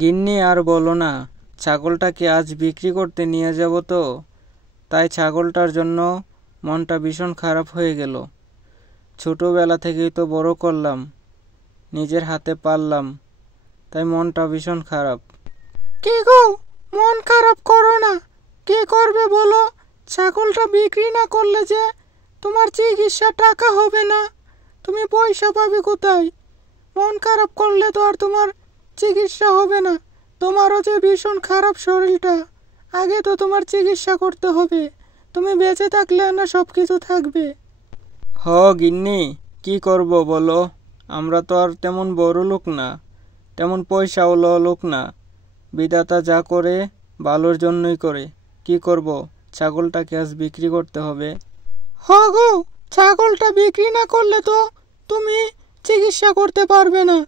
গিন্নি আর বলো না, ছাগলটাকে আজ বিক্রি করতে নিয়ে যাব তো, তাই ছাগলটার জন্য মনটা ভীষণ খারাপ হয়ে গেল। ছোটবেলা থেকেই তো বড় করলাম, নিজের হাতে পাললাম, তাই মনটা ভীষণ খারাপ। কি গো, মন খারাপ করো না। কি করবে বলো? ছাগলটা বিক্রি না করলে যে তোমার চিকিৎসা টাকা হবে না, তুমি পয়সা পাবে কোথায়? মন খারাপ করলে তো আর তোমার চিকিৎসা হবে না। তোমারও যে ভীষণ খারাপ শরীরটা, আগে তো তোমার চিকিৎসা করতে হবে। তুমি বেঁচে থাকলে না সব কিছু থাকবে। গিন্নি, কি করব বলো? আমরা তো আর তেমন বড় লোক না, তেমন পয়সাওয়ালা লোক না। বিধাতা যা করে ভালোর জন্যই করে। কি করব, ছাগলটাকে আজ বিক্রি করতে হবে। গো, ছাগলটা বিক্রি না করলে তো তুমি চিকিৎসা করতে পারবে না।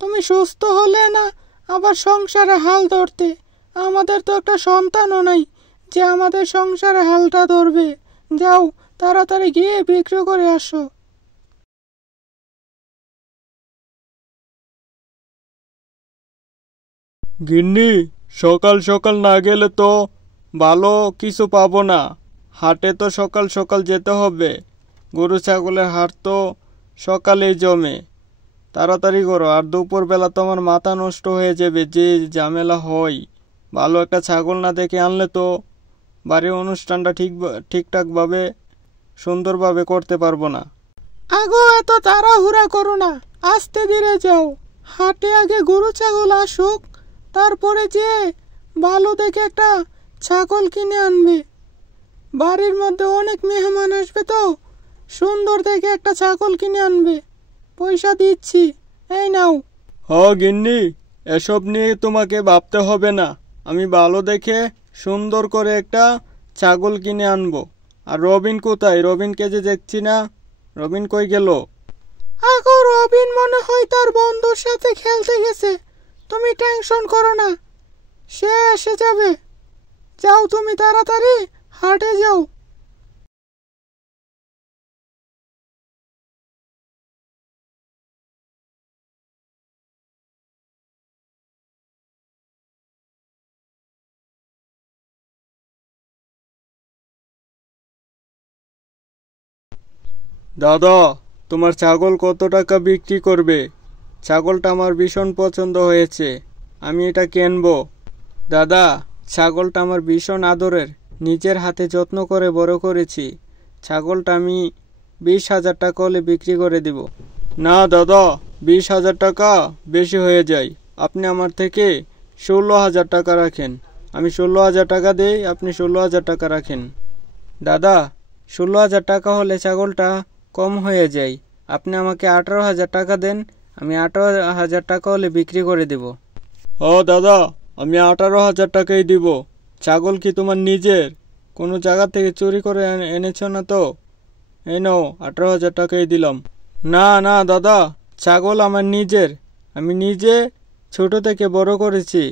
তুমি সুস্থ হলে না আবার সংসারে হাল ধরতে। আমাদের তো একটা সন্তানও নাই যে আমাদের সংসারে হালটা ধরবে। যাও, তাড়াতাড়ি গিয়ে বিক্রি করে আসো। গিন্নি, সকাল সকাল না গেলে তো ভালো কিছু পাবো না। হাটে তো সকাল সকাল যেতে হবে। গরু ছাগলের হাট তো সকালেই জমে। তাড়াতাড়ি করো, আর দুপুরবেলা তো আমার মাথা নষ্ট হয়ে যাবে, যে ঝামেলা হয়। ভালো একটা ছাগল না দেখে আনলে তো বাড়ির অনুষ্ঠানটা ঠিকঠাকভাবে সুন্দরভাবে করতে পারবো না। আগো, এত তাড়াহুড়া করো না, আস্তে ধীরে যাও। হাটে আগে গরু ছাগল আসুক, তারপরে যে ভালো দেখে একটা ছাগল কিনে আনবে। বাড়ির মধ্যে অনেক মেহমান আসবে, তো সুন্দর দেখে একটা ছাগল কিনে আনবে। পয়সা দিচ্ছি, এই নাও। গিন্নি, এসব নিয়ে তোমাকে ভাবতে হবে না। আমি ভালো দেখে সুন্দর করে একটা ছাগল কিনে আনবো। আর রবিন কোথায়? রবিনকে যে দেখছি না, রবিন কই গেল? আগো, রবিন মনে হয় তার বন্ধুর সাথে খেলতে গেছে। তুমি টেনশন করো না, সে এসে যাবে। যাও, তুমি তাড়াতাড়ি হাটে যাও। দাদা, তোমার ছাগল কত টাকা বিক্রি করবে? ছাগলটা আমার ভীষণ পছন্দ হয়েছে, আমি এটা কিনবো। দাদা, ছাগলটা আমার ভীষণ আদরের, নিজের হাতে যত্ন করে বড় করেছি। ছাগলটা আমি 20,000 টাকা হলে বিক্রি করে দিব। না দাদা, 20,000 টাকা বেশি হয়ে যায়। আপনি আমার থেকে 16,000 টাকা রাখেন। আমি 16,000 টাকা দেই, আপনি 16,000 টাকা রাখেন। দাদা, 16,000 টাকা হলে ছাগলটা কম হয়ে যায়। আপনি আমাকে 18,000 টাকা দেন, আমি 18,000 টাকা হলে বিক্রি করে দেব। দাদা, আমি 18,000 টাকাই দিব। ছাগল কি তোমার নিজের? কোনো জায়গা থেকে চুরি করে এনেছ না তো? এই নাও, 18,000 টাকাই দিলাম। না না দাদা, ছাগল আমার নিজের। আমি নিজে ছোট থেকে বড় করেছি।